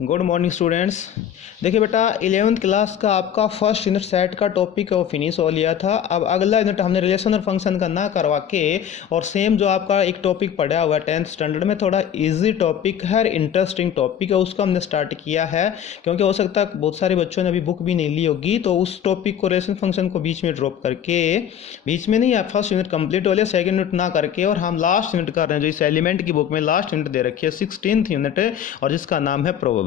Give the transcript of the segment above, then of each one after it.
Good morning students. देखिए बेटा, 11th class का आपका फर्स्ट यूनिट सेट का टॉपिक है वो फिनिश हो लिया था। अब अगला यूनिट हमने रिलेशन और फंक्शन का ना करवा के और सेम जो आपका एक टॉपिक पढ़ा हुआ है 10th स्टैंडर्ड में, थोड़ा इजी टॉपिक है, इंटरेस्टिंग टॉपिक है, उसको हमने स्टार्ट किया है। क्योंकि हो सकता है बहुत सारे बच्चों ने अभी बुक भी नहीं ली होगी, तो उस टॉपिक को रिलेशन फंक्शन को बीच में ड्रॉप करके, बीच में नहीं, आप फर्स्ट यूनिट कंप्लीट हो लिया, सेकेंड यूनिट ना करके और हम लास्ट यूनिट कर रहे हैं जो इस एलिमेंट की बुक में लास्ट यूनिट दे रखी है 16th यूनिट है, और जिसका नाम है प्रोबेबिलिटी।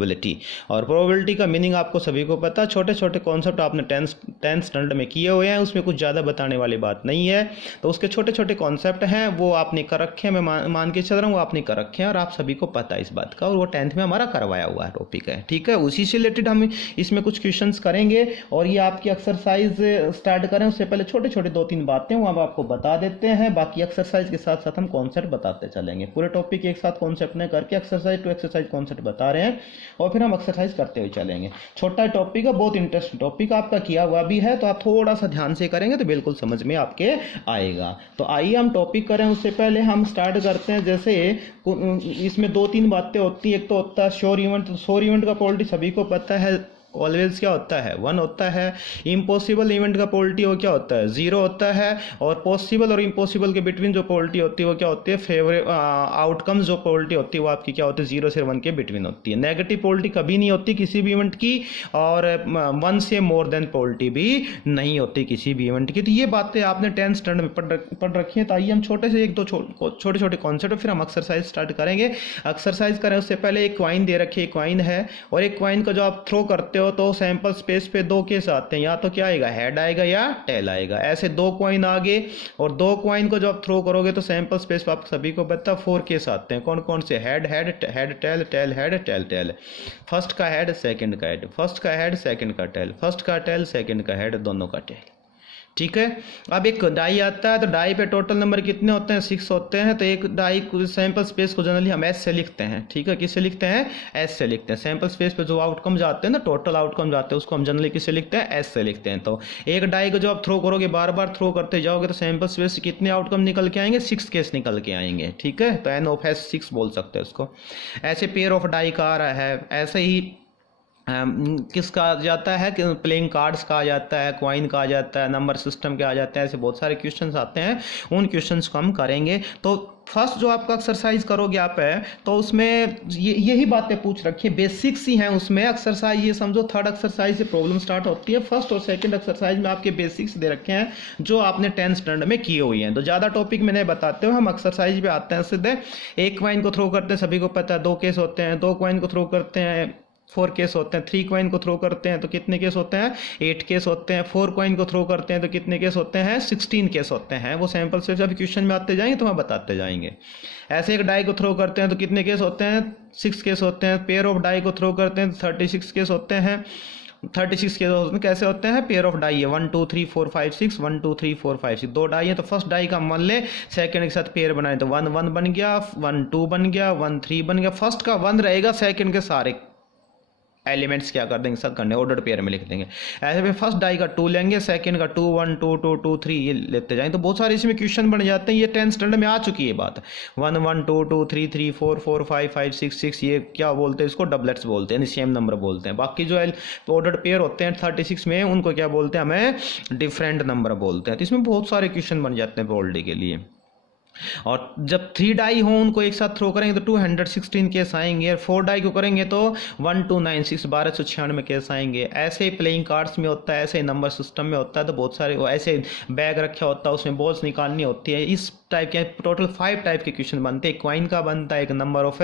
और प्रोबेबिलिटी का मीनिंग आपको सभी को पता है, छोटे छोटे कॉन्सेप्ट आपने टेंथ स्टैंडर्ड में किए हुए हैं, उसमें कुछ ज़्यादा बताने वाली बात नहीं है। तो उसके छोटे छोटे कॉन्सेप्ट हैं वो आपने कर रखे हैं, मैं मान के चल रहा हूँ वो आपने कर रखे हैं और आप सभी को पता है इस बात का, और वो 10th में हमारा करवाया हुआ है टॉपिक है, ठीक है। उसी से रिलेटेड हम इसमें कुछ क्वेश्चंस करेंगे और ये आपकी एक्सरसाइज स्टार्ट करें उससे पहले छोटे छोटे 2-3 बातें वो हम आपको बता देते हैं, बाकी एक्सरसाइज के साथ साथ हम कॉन्सेप्ट बताते चलेंगे। पूरे टॉपिक एक साथ कॉन्सेप्ट ने करके एक्सरसाइज टू एक्सरसाइज कॉन्सेप्ट बता रहे हैं और फिर हम एक्सरसाइज करते हुए चलेंगे। छोटा टॉपिक है, बहुत इंटरेस्टिंग टॉपिक आपका किया हुआ भी है, तो आप थोड़ा सा ध्यान से करेंगे तो बिल्कुल समझ में आपके आएगा। तो आइए हम टॉपिक करें उससे पहले हम स्टार्ट करते हैं। जैसे इसमें 2-3 बातें होती हैं। एक तो होता है श्योर इवेंट। तो श्योर इवेंट का प्रोबेबिलिटी सभी को पता है, ऑलवेज क्या होता है 1 होता है। इम्पॉसिबल इवेंट का प्रोबेबिलिटी वो क्या होता है 0 होता है। और पॉसिबल और इम्पॉसिबल के बिटवीन जो प्रोबेबिलिटी होती है वो क्या होती है फेवरेट आउटकम्स जो प्रोबेबिलिटी होती है वो आपकी क्या होती है 0 से 1 के बिटवीन होती है। नेगेटिव प्रोबेबिलिटी कभी नहीं होती किसी भी इवेंट की, और 1 से मोर देन प्रोबेबिलिटी भी नहीं होती किसी भी इवेंट की। तो ये बातें आपने 10th स्टैंडर्ड में पढ़ रखी हैं। तो आइए हम छोटे से 1-2 छोटे छोटे कॉन्सेप्ट, फिर हम एक्सरसाइज स्टार्ट करेंगे। एक्सरसाइज करें उससे पहले एक कॉइन दे रखी है, कॉइन है, और एक कॉइन का जो आप थ्रो करते हो तो सैंपल स्पेस पे 2 केस आते हैं, या तो क्या आएगा हेड आएगा या टेल आएगा। ऐसे 2 कॉइन आगे और 2 कॉइन को जो आप थ्रो करोगे तो सैंपल स्पेस पे आप सभी को पता 4 केस आते हैं। कौन कौन से? Head head head tail tail head tail tail. First का हेड, सेकंड का हेड, फर्स्ट का हेड, सेकंड का टेल, फर्स्ट का टेल, सेकंड का हेड, दोनों का टेल, ठीक है। अब एक डाई आता है तो डाई पे टोटल नंबर कितने होते हैं 6 होते हैं। तो एक डाई सैंपल स्पेस को जनरली हम एस से लिखते हैं, ठीक है। किससे लिखते हैं? एस से लिखते हैं। सैंपल स्पेस पे जो आउटकम जाते हैं ना, टोटल आउटकम जाते हैं, उसको हम जनरली किससे लिखते हैं? एस से लिखते हैं। तो एक डाई को जो आप थ्रो करोगे, बार बार थ्रो करते जाओगे तो सैंपल स्पेस से कितने आउटकम निकल के आएंगे? 6 केस निकल के आएंगे, ठीक है। तो एन ऑफ एस 6 बोल सकते हैं उसको। ऐसे पेयर ऑफ डाई का आ रहा है, ऐसे ही किसका आ जाता है कि प्लेइंग कार्ड्स का आ जाता है, क्वाइन का आ जाता है, नंबर सिस्टम के आ जाते हैं। ऐसे बहुत सारे क्वेश्चंस आते हैं, उन क्वेश्चंस को हम करेंगे। तो फर्स्ट जो आपका एक्सरसाइज करोगे आप है तो उसमें यही बातें पूछ रखी है, बेसिक्स ही हैं उसमें। एक्सरसाइज ये समझो थर्ड एक्सरसाइज से प्रॉब्लम स्टार्ट होती है। फर्स्ट और सेकंड एक्सरसाइज में आपके बेसिक्स दे रखे हैं जो आपने 10th स्टैंडर्ड में किए हुए हैं। तो ज़्यादा टॉपिक में नहीं बताते हो, हम एक्सरसाइज पे आते हैं सीधे। एक क्वाइन को थ्रो करते हैं, सभी को पता है 2 केस होते हैं। 2 क्वाइन को थ्रो करते हैं 4 केस होते हैं। 3 कॉइन को थ्रो करते हैं तो कितने केस होते हैं? 8 केस होते हैं। 4 कॉइन को थ्रो करते हैं तो कितने केस होते हैं? 16 केस होते हैं। वो सैंपल से जब क्वेश्चन में आते जाएंगे तो हम बताते जाएंगे। ऐसे एक डाई को थ्रो करते हैं तो कितने केस होते हैं? 6 केस होते हैं। पेयर ऑफ डाई को थ्रो करते हैं तो 36 केस होते हैं। 36 केस होते हैं। कैसे होते हैं? पेयर ऑफ डाई है 1 2 3 4 5 6, 1 2 3 4 5 6, 2 डाई है तो फर्स्ट डाई का मान ले, सेकंड के साथ पेयर बनाए तो 1 1 बन गया, 1 2 बन गया, 1 3 बन गया। फर्स्ट का 1 रहेगा, सेकंड के सारे एलिमेंट्स क्या कर देंगे सब करने ऑर्डर पेयर में लिख देंगे। ऐसे में फर्स्ट डाई का 2 लेंगे, सेकंड का 2 1 2 2 2 3 ये लेते जाएंगे। तो बहुत सारे इसमें क्वेश्चन बन जाते हैं। ये 10th स्टैंडर्ड में आ चुकी है बात। 1 1 2 2 3 3 4 4 5 5 6 6 ये क्या बोलते हैं? इसको डबलेट्स बोलते हैं, सेम नंबर बोलते हैं। बाकी जो ऑर्डर पेयर होते हैं 36 में, उनको क्या बोलते हैं? हमें डिफरेंट नंबर बोलते हैं। तो इसमें बहुत सारे क्वेश्चन बन जाते हैं प्रोबेबिलिटी के लिए। और जब 3 डाई हो उनको एक साथ थ्रो करेंगे तो 216 केस आएंगे, और 4 डाई को करेंगे तो 1296 1296 केस आएंगे। ऐसे ही प्लेइंग कार्ड्स में होता है, ऐसे ही नंबर सिस्टम में होता है। तो बहुत सारे ऐसे बैग रखा होता है, उसमें बॉल्स निकालनी होती है। इस टाइप के टोटल 5 टाइप के क्वेश्चन बनते हैं। क्वाइन का बनता है, एक नंबर ऑफ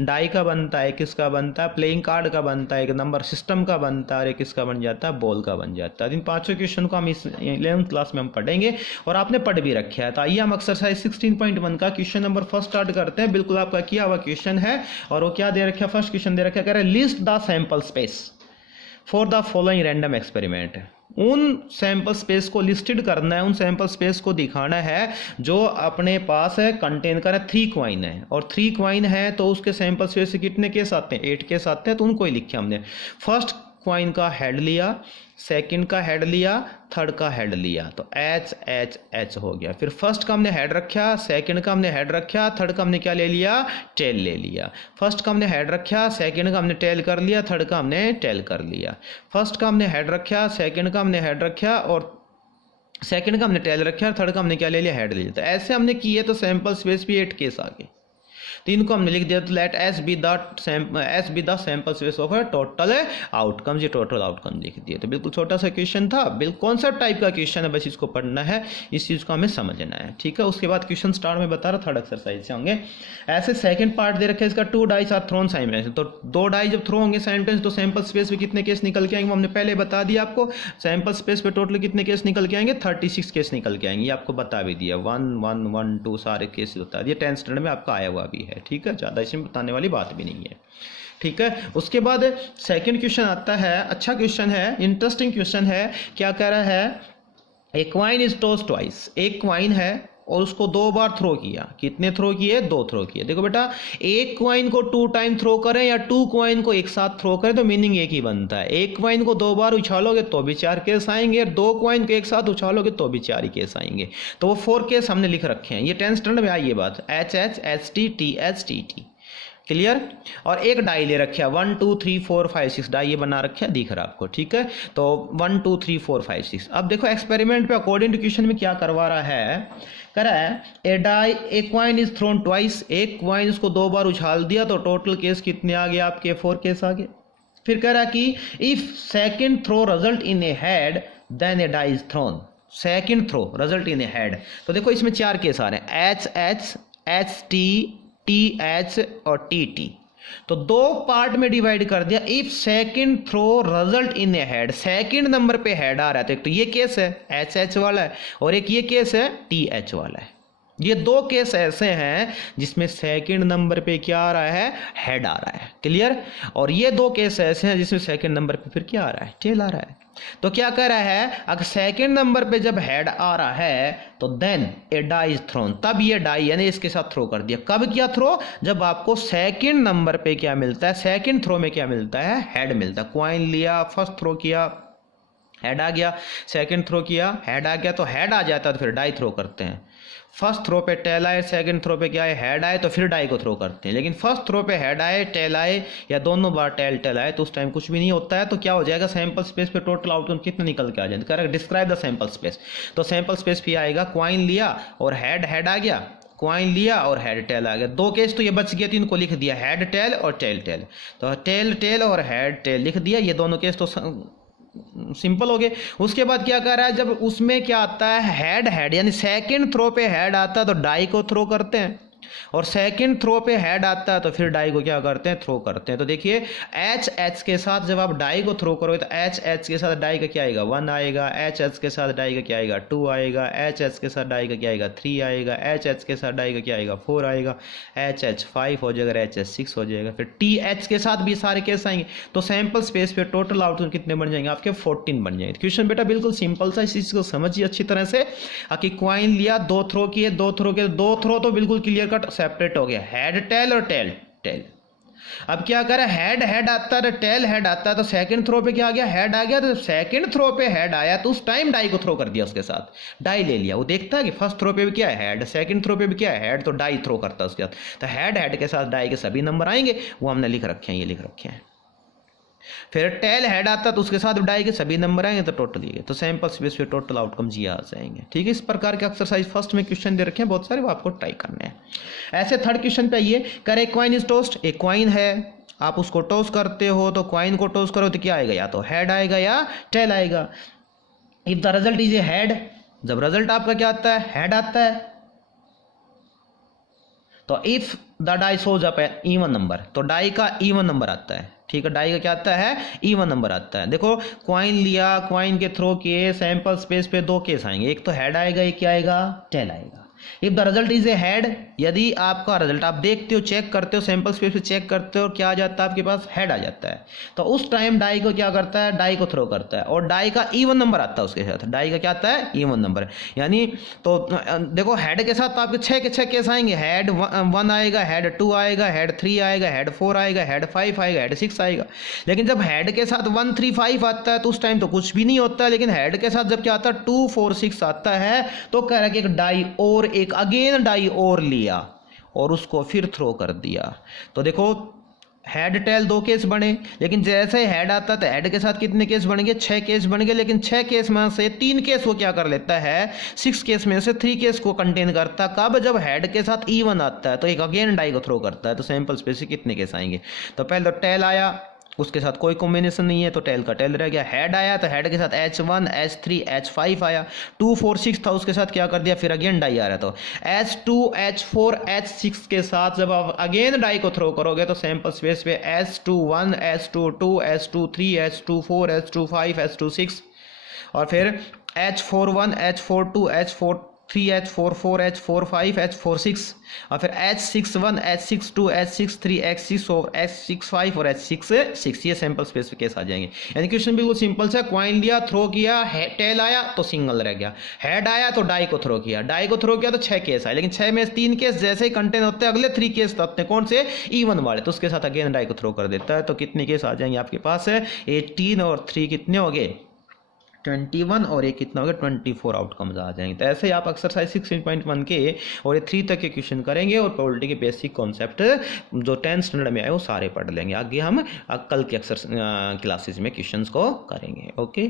डाई का बनता है, किसका बनता है? प्लेइंग कार्ड का बनता है, एक नंबर सिस्टम का बनता है, और एक किसका बन जाता है? बॉल का बन जाता है। इन 5 क्वेश्चन को हम इस 11th क्लास में हम पढ़ेंगे और आपने पढ़ भी रखा है। तो आइए हम एक्सरसाइज 16.1 का क्वेश्चन नंबर फर्स्ट स्टार्ट करते हैं। बिल्कुल आपका किया हुआ क्वेश्चन है, और वो क्या दे रखा है? फर्स्ट क्वेश्चन दे रखा है, कह रहा है list the sample space for the following random experiment. उन सैंपल स्पेस को लिस्टेड करना है, उन सैंपल स्पेस को दिखाना है जो अपने पास है, कंटेन कर 3 क्वाइन है, और 3 क्वाइन है तो उसके सैंपल स्पेस से कितने केस आते हैं? 8 केस आते हैं। तो उनको ही लिखे हमने। फर्स्ट कॉइन का हेड लिया, सेकंड का हेड लिया, थर्ड का हेड लिया, तो एच एच एच हो गया। फिर फर्स्ट का हमने हेड रखा, सेकंड का हमने हेड रखा, थर्ड का हमने क्या ले लिया, टेल ले लिया। फर्स्ट का हमने हेड रखा, सेकंड का हमने टेल कर लिया, थर्ड का हमने टेल कर लिया। फर्स्ट का हमने हेड रखा, सेकंड का हमने हेड रखा और सेकंड का हमने टेल रखा और थर्ड का हमने क्या ले लिया, हेड ले लिया। तो ऐसे हमने किए तो सैंपल स्पेस भी 8 केस आ गए। तो इनको हमने लिख दिया, तो let S be the sample space of total outcomes, ये टोटल आउटकम लिख दिए। तो बिल्कुल छोटा सा क्वेश्चन था, बिल्कुल कॉन्सेप्ट टाइप का क्वेश्चन है, बस इसको पढ़ना है, इस चीज़ को हमें समझना है, ठीक है। उसके बाद क्वेश्चन स्टार्ट में बता रहा, थर्ड एक्सरसाइज से होंगे। ऐसे सेकंड पार्ट दे रखे हैं इसका, 2 डाइस आर थ्रोन साइमल्टेनियसली, तो 2 डाई जब थ्रो होंगे साइमल्टेनियसली तो सैंपल स्पेस पे कितने केस निकल के आएंगे, हमने पहले बता दिया आपको। सैंपल स्पेस पे टोटल कितने केस निकल के आएंगे, 36 केस निकल के आएंगे, ये आपको बता भी दिया। 1 1 1 2 सारे केस बता दिए, 10th स्टैंडर्ड में आपका आया हुआ भी है, ठीक है, ज़्यादा इसमें बताने वाली बात भी नहीं है, ठीक है। उसके बाद सेकंड क्वेश्चन आता है, अच्छा क्वेश्चन है, इंटरेस्टिंग क्वेश्चन है। क्या कह रहा है, ए क्वाइन इज टॉस्ड ट्वाइस, एक क्वाइन है और उसको 2 बार थ्रो किया। कितने थ्रो किए, 2 थ्रो किए। देखो बेटा, एक क्वाइन को 2 टाइम थ्रो करें या 2 क्वाइन को एक साथ थ्रो करें तो मीनिंग एक ही बनता है। एक क्वाइन को 2 बार उछालोगे तो भी 4 केस आएंगे, 2 क्वाइन को एक साथ उछालोगे तो भी 4 ही केस आएंगे। तो वो 4 केस हमने लिख रखे हैं, ये 10th स्टैंडर्ड में आई ये बात, H H H T T H T T, clear. और एक डाई ले रखे है, 1 2 3 4 5 6 डाई ये बना रखे है, दिख रहा है आपको, ठीक है। तो 1 2 3 4 5 6। अब देखो एक्सपेरिमेंट पे अकॉर्डिंग टू क्वेश्चन में क्या करवा रहा है, कह रहा है a die a coin is thrown twice, एक क्वाइन उसको 2 बार उछाल दिया तो टोटल केस कितने आ गए आपके, 4 केस आ गए। फिर कह रहा है कि if second throw result in a head then a die is thrown, second throw result in a head. तो देखो इसमें 4 केस आ रहे हैं, H H H T T H और टी टी। तो 2 पार्ट में डिवाइड कर दिया। If second throw result in a head, second number पे हेड आ रहा है, तो एक तो ये केस है एच एच वाला है और एक ये केस है टी एच वाला है। ये 2 केस ऐसे हैं जिसमें सेकंड नंबर पे क्या आ रहा है, हेड आ रहा है, क्लियर। और ये 2 केस ऐसे हैं जिसमें सेकंड नंबर पे फिर क्या आ रहा है, टेल आ रहा है। तो क्या कह रहा है, अगर सेकंड नंबर पे जब हेड आ रहा है तो then a die is thrown, तब ये डाई यानी इसके साथ थ्रो कर दिया। कब किया थ्रो, जब आपको सेकंड नंबर पे क्या मिलता है, सेकंड थ्रो में क्या मिलता है, हेड मिलता है। क्वाइन लिया, फर्स्ट थ्रो किया, हेड आ गया, सेकंड थ्रो किया, हेड आ गया, तो हेड आ जाता है तो फिर डाई थ्रो करते हैं। फर्स्ट थ्रो पे टेल आए, सेकंड थ्रो पे क्या है, हेड आए, तो फिर डाई को थ्रो करते हैं। लेकिन फर्स्ट थ्रो पे हेड आए, टेल आए या दोनों बार टेल टेल आए तो उस टाइम कुछ भी नहीं होता है। तो क्या हो जाएगा, सैंपल स्पेस पे टोटल आउटकम कितने निकल के आ जाएंगे, correct, describe the sample space. तो सैंपल स्पेस पे आएगा, क्वाइन लिया और हेड आ गया, क्वाइन लिया और हेड टेल आ गया। 2 केस तो ये बच गया, 3 को लिख दिया, हेड टेल और टेल टेल। तो टेल टेल और हेड टेल लिख दिया, ये दोनों केस तो सिंपल हो गए। उसके बाद क्या कर रहा है, जब उसमें क्या आता है, हेड हेड यानी सेकंड थ्रो पे हेड आता है तो डाई को थ्रो करते हैं, और सेकंड थ्रो पे हेड आता है तो फिर डाई को क्या करते हैं, थ्रो करते हैं। तो देखिए एच एच के साथ जब आप डाई को थ्रो करोगे तो एच एच के साथ डाई का क्या आएगा, 1 आएगा, एच एच के साथ डाई का क्या आएगा, 2 आएगा, एच एच के साथ डाई का क्या आएगा, 3 आएगा, एच एच के साथ डाई का क्या आएगा, 4 आएगा, एच एच 5 हो जाएगा, एच एच 6 हो जाएगा, फिर टी एच के साथ भी सारे केस आएंगे। तो सैंपल स्पेस पे टोटल आउटकम कितने बन जाएंगे आपके, 14 बन जाएंगे। क्वेश्चन बेटा बिल्कुल सिंपल सा, इस चीज को समझिए अच्छी तरह से। कि क्वाइन लिया, 2 थ्रो किए, 2 थ्रो किए, 2 थ्रो तो बिल्कुल क्लियर कट सेपरेट हो गया, हेड टेल और टेल टेल। अब क्या करे, हेड हेड आता है, टेल हेड आता है, तो सेकंड थ्रो पे क्या आ गया, हेड आ गया। तो सेकंड थ्रो पे हेड आया तो उस टाइम डाई को थ्रो कर दिया, उसके साथ डाई ले लिया। वो देखता है कि फर्स्ट थ्रो पे भी क्या है, हेड, सेकंड थ्रो पे भी क्या है, हेड, तो डाई थ्रो करता है उसके साथ। तो हेड हेड के साथ डाई के सभी नंबर आएंगे, वो हमने लिख रखे हैं, ये लिख रखे हैं। फिर टेल हेड आता तो उसके साथ डाई के सभी नंबर आएंगे, तो टोटल ये, तो सैंपल स्पेस पे टोटल आउटकम जी आ जाएंगे, ठीक है। इस प्रकार के एक्सरसाइज फर्स्ट में क्वेश्चन दे रखे हैं बहुत सारे, वो आपको ट्राई करने हैं। ऐसे थर्ड क्वेश्चन पे आइए, करे क्वाइन इज टोस्ट, एक क्वाइन है, आप उसको टॉस करते हो, तो क्वाइन को टॉस करो तो क्या आएगा, या तो हेड आएगा या टेल आएगा। If the result is a head, जब रिजल्ट आपका क्या आता है, हेड आता है, तो if the die shows up an even number, तो डाई का इवन नंबर आता है, ठीक है, डाई का क्या आता है, इवन नंबर आता है। देखो क्वाइन लिया, क्वाइन के थ्रो किए, सैंपल स्पेस पे 2 केस आएंगे, एक तो हेड आएगा, एक क्या आएगा, टेल आएगा। If the result is a head, यदि आपका रिजल्ट आप देखते हो, चेक करते हो, सैंपल स्पेस पे चेक करते हो, क्या आ जाता है आपके पास, हेड आ जाता है, तो उस टाइम डाई को क्या करता है, डाई को थ्रो करता है, और डाई का इवन नंबर आता है उसके साथ, डाई का क्या आता है, इवन नंबर। यानी तो देखो हेड के साथ तो आपके 6 के 6 केस आएंगे, हेड 1 आएगा, हेड 2 आएगा, हेड 3 आएगा, हेड 4 आएगा, हेड 5 आएगा, हेड 6 आएगा। लेकिन जब हेड के साथ 1 3 5 आता है तो उस टाइम तो कुछ भी नहीं होता है, लेकिन हेड के साथ जब क्या आता है 2 4 6 आता है तो कह रहा है कि एक डाई और, एक अगेन डाई और लिया और उसको फिर थ्रो कर दिया। तो देखो हेड टेल 2 केस बने, लेकिन जैसे हेड आता तो हेड के साथ कितने केस बन गए, 6 केस बन गए, लेकिन 6 केस में से 3 केस वो क्या कर लेता है, 6 केस में से 3 केस को कंटेन करता। कब, जब हेड के साथ इवन आता है तो एक अगेन डाई को थ्रो करता है। तो सैंपल स्पेस से कितने केस आएंगे, तो पहले तो टेल आया, उसके साथ कोई कॉम्बिनेशन नहीं है तो टेल का टेल रह गया। हेड आया तो हेड के साथ H1 H3 H5 आया, 2 4 6 था, उसके साथ क्या कर दिया, फिर अगेन डाई आ रहा। तो H2 H4 H6 के साथ जब आप अगेन डाई को थ्रो करोगे तो सैंपल स्पेस पे H21 H22 H23 H24 H25 H26 और फिर H41 H42 H43 H44 H45 H46 और फिर H61 H62 H63 H6 और H65 और H66, ये सैंपल स्पेस पे केस आ जाएंगे। यानी क्वेश्चन बिल्कुल सिंपल सा, क्वाइन लिया, थ्रो किया, टेल आया तो सिंगल रह गया, हेड आया तो डाई को थ्रो किया, डाई को थ्रो किया तो 6 केस आए, लेकिन 6 में 3 केस जैसे ही कंटेन होते हैं अगले 3 केस होते हैं कौन से, इवन वाले, तो उसके साथ अगेन डाई को थ्रो कर देता है। तो कितने केस आ जाएंगे आपके पास है, 18 और 3 कितने हो गए, 21 और ये कितना हो गया, 24 आउटकम्स आ जाएंगे। तो ऐसे ही आप एक्सरसाइज 6.1 के और ये 3 तक के क्वेश्चन करेंगे और प्रोबेबिलिटी के बेसिक कॉन्सेप्ट जो 10th स्टैंडर्ड में आए वो सारे पढ़ लेंगे। आगे हम कल के क्लासेस में क्वेश्चंस को करेंगे। ओके।